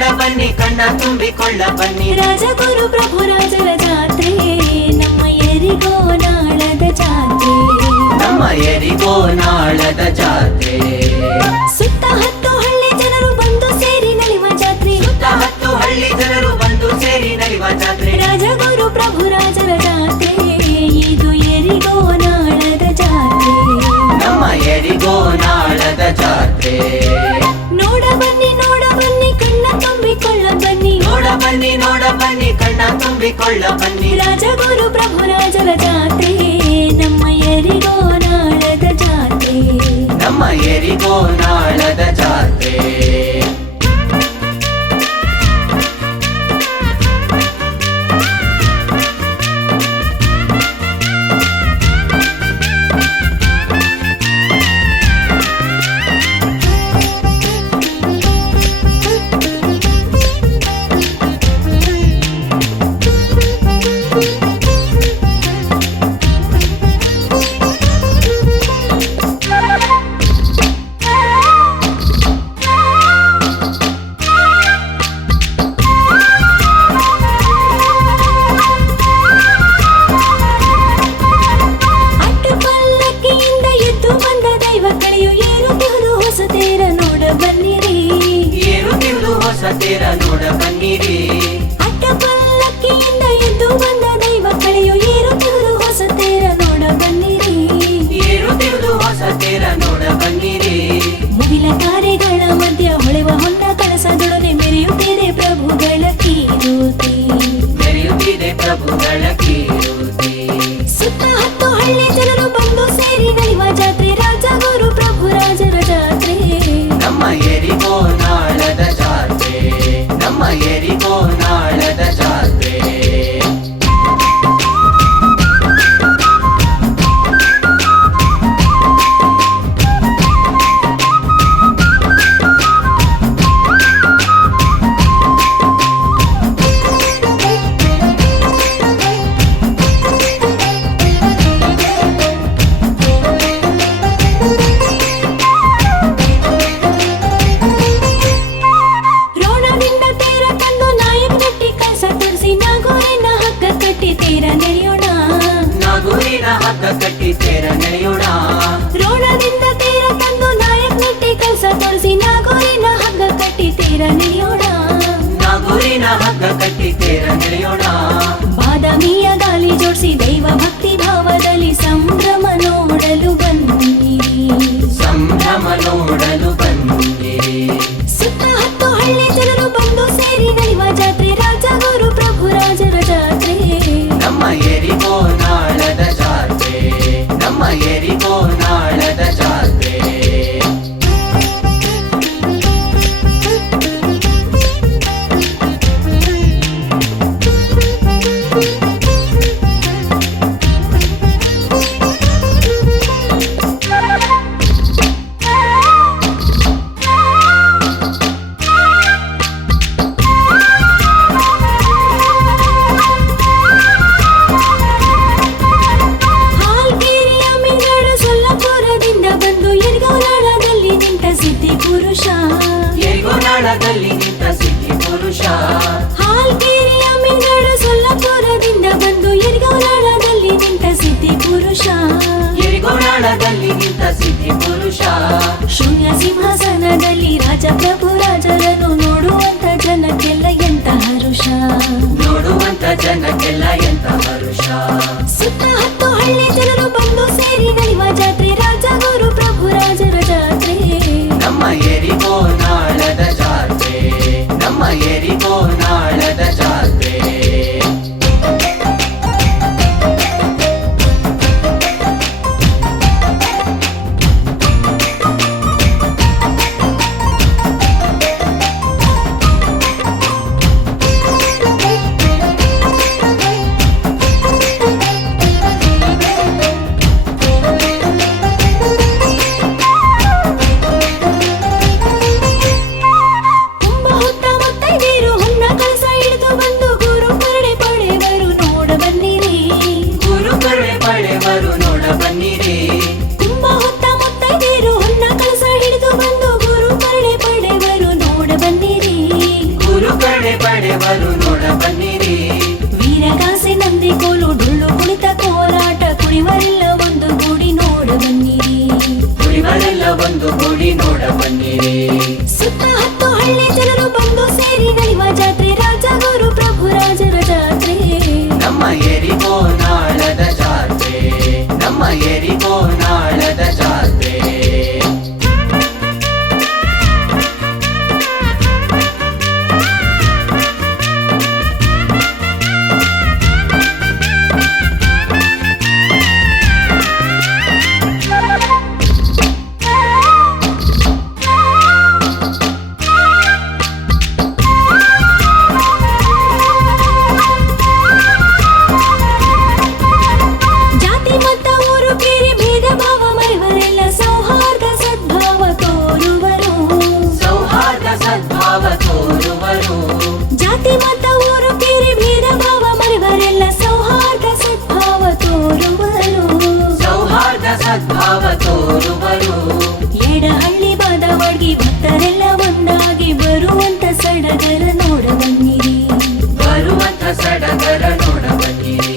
ನೋಡ ಬನ್ನಿ ಕಣ್ಣ ತುಂಬಿಕೊಳ್ಳ ಬನ್ನಿ ರಾಜಗುರು ಪ್ರಭು ರಾಜರ ಜಾತ್ರೆ ನಮ್ಮ ಎರಿಗೋನಾಳದ ಜಾತ್ರೆ ನಮ್ಮ ಎರಿಗೋನಾಳದ ಜಾತ್ರೆ ಸುತ್ತ 10 ಹಳ್ಳಿ ಜನರು ಬಂದು ಸೇರಿ ನಲಿವ ಜಾತ್ರೆ ಸುತ್ತ 10 ಹಳ್ಳಿ ಜನರು ಬಂದು ಸೇರಿ ನಲಿವ ಜಾತ್ರೆ ರಾಜಗುರು ಪ್ರಭು ರಾಜರ ಜಾತ್ರೆ ಇದು ಎರಿಗೋನಾಳದ ಜಾತ್ರೆ ನಮ್ಮ ಎರಿಗೋನಾಳದ ಜಾತ್ರೆ ನೋಡ ಬನ್ನಿ ಕಣ್ಣ ತುಂಬಿಕೊಳ್ಳ ಬನ್ನಿ ನೋಡ ಬನ್ನಿ ಕಣ್ಣ ತುಂಬಿಕೊಳ್ಳ ಬನ್ನಿ ರಾಜಗುರು ಪ್ರಭು ರಾಜರ ಜಾತ್ರೆ ನಮ್ಮ ಎರಿಗೋನಾಳದ ಜಾತ್ರೆ ನಮ್ಮ ಎರಿಗೋನಾಳದ ಜಾತ್ರೆ ತೇರ ನೋಡ ಬನ್ನಿರಿ ಅಡ್ಡ ಪಲ್ಲಕ್ಕಿಯಿಂದ ಎದ್ದು ಬಂದ ದೈವ ಕಳೆಯು ಏರುತ್ತಿರುವುದು ಹೊಸ ತೇರ ನೋಡ ಬನ್ನಿರಿ ಏರುತ್ತಿರುವುದು ಹೊಸ ತೇರ ನೋಡ ಬನ್ನಿರಿ ಮುಗಿಲ ತಾರೆಗಳ ಮಧ್ಯ ಹೊಳೆವ ಹೊಂಡ ಕಳಸದೊಡನೆ ಮೆರೆಯುತ್ತಿದೆ ಪ್ರಭುಗಳ ಕೀರುತಿ ಮೆರೆಯುತ್ತಿದೆ ಪ್ರಭುಗಳ ಕೀರುತಿ ಸುತ್ತ 10 ಹಳ್ಳಿ ಜನರು ಬಂದು ಸೇರಿ ನಲಿವ ಜಾತ್ರೆ ರಾಜಗುರು ಪ್ರಭು ರಾಜರ ಜಾತ್ರೆ ನಮ್ಮ ಎರಿಗೋನಾಳದ ಜಾತ್ರೆ ನಮ್ಮ ಎರಿಗೋನಾಳದ ಜಾತ್ರೆ ಹಗ್ಗ ಕಟ್ಟಿ ತೇರ ನಡೆಯೋಣ ರೋಣದಿಂದ ತೇರ ತಂದು ನಾಯಕ್ ನೆಟ್ಟಿ ಕಳಸ ತೋರಿಸಿ ನಾಗೂರಿನ ಹಗ್ಗ ಕಟ್ಟಿ ತೇರ ನಡೆಯೋಣ ನಾಗೂರಿನ ಹಗ್ಗ ಕಟ್ಟಿ ತೇರ ನಡೆಯೋಣ ಬಾದಾಮಿಯ ಗಾಲಿ ಜೋಡಿಸಿ ದೈವ ಭಕ್ತಿ ಭಾವದಲ್ಲಿ ಸಂಭ್ರಮ ನೋಡಲು ಬನ್ನಿರಿ ಸಂಭ್ರಮ ನೋಡಲು ಬನ್ನಿರಿ ಸುತ್ತ 10 ಹಳ್ಳಿ ಜನರು ಬಂದು ಸೇರಿ ನಲಿವ ಜಾತ್ರೆ ರಾಜಗುರು ಪ್ರಭು ರಾಜರ ಜಾತ್ರೆ ನಮ್ಮ ಎರಿಗೋನಾಳದ ಜಾತ್ರೆ ನಮ್ಮ ಎರಿಗೋನಾಳದ ಜಾತ್ರೆ ಎರಿಗೋನಾಳದಲ್ಲಿ ನಿಂತ ಸಿದ್ಧಿ ಪುರುಷ ಹಾಲ್ಕೇರಿಯ ಮಿಂಗಾಡು ಸೊಲ್ಲಪುರದಿಂದ ಬಂದು ಎರಿಗೋನಾಳದಲ್ಲಿ ನಿಂತ ಸಿದ್ಧಿ ಪುರುಷ ಎರಿಗೋನಾಳದಲ್ಲಿ ನಿಂತ ಸಿದ್ಧಿ ಪುರುಷ ಶೂನ್ಯ ಸಿಂಹಾಸನದಲ್ಲಿ ರಾಜ ಪ್ರಭು ರಾಜರನ್ನು ನೋಡುವಂತ ಜನಕ್ಕೆಲ್ಲ ಎಂತ ಹರುಷ ನೋಡುವಂತ ಜನಕ್ಕೆಲ್ಲ ಎಂತ ಹರುಷ ಸುತ್ತ 10 ಹಳ್ಳಿ ಜನರು ಬಂದು ಸೇರಿ ನಲಿವ ಜಾತ್ರೆ ರಾಜಗುರು ಪ್ರಭು ರಾಜರ ಜಾತ್ರೆ ನಮ್ಮ ಎರಿಗೋನಾಳದ ಜಾತ್ರೆ ನಮ್ಮ ಎರಿಗೋನಾಳದ ಜಾತ್ರೆ ಮನೆ ಪಡೆವರು ನೋಡ ಬನ್ನಿರಿ. ವೀರಗಾಸೆ ನಂದಿ ಕೋಲು ಡೊಳ್ಳು ಕುಣಿತ ಕೋಲಾಟ ಕುಣಿವರೆಲ್ಲ ಒಂದು ಗೂಡಿ ನೋಡ ಬನ್ನಿರಿ. ಕುಣಿವರೆಲ್ಲ ಒಂದು ಗೂಡಿ ನೋಡ ಬನ್ನಿರಿ. ಸುತ್ತ 10 ಹಳ್ಳಿ ಜನರು ಬಂದು ಸೇರಿ ನಲಿವ ಜಾತ್ರೆ ರಾಜಗುರು ಪ್ರಭು ರಾಜರ ಜಾತ್ರೆ. ನಮ್ಮ ಎರಿಗೋ ನಾಳದ ಜಾತ್ರೆ, ನಮ್ಮ ಎರಿಗೋ ನಾಳದ ಜಾತ್ರೆ. ಜಾತಿ ಮತ ಊರು ಕೇರಿ ಭೇದ ಭಾವ ಮರೆವರೆಲ್ಲ ಸೌಹಾರ್ದ ಸದ್ಭಾವ ತೋರುವರು. ಸೌಹಾರ್ದ ಸದ್ಭಾವ ತೋರುವರು. ಜಾತಿ ಮತ ಊರು ಕೇರಿ ಭೇದ ಭಾವ ಮರೆವರೆಲ್ಲ ಸೌಹಾರ್ದ ಸದ್ಭಾವ ತೋರುವರು. ಸೌಹಾರ್ದ ಸದ್ಭಾವ ತೋರುವರು. ಎಡಹಳ್ಳಿ ಬಾದವಡ್ಗಿ ಭಕ್ತರೆಲ್ಲ ಒಂದಾಗಿ ಬರುವಂತ ಸಡಗರ ನೋಡ ಬನ್ನಿರಿ. ಬರುವಂತ ಸಡಗರ ನೋಡ ಬನ್ನಿರಿ.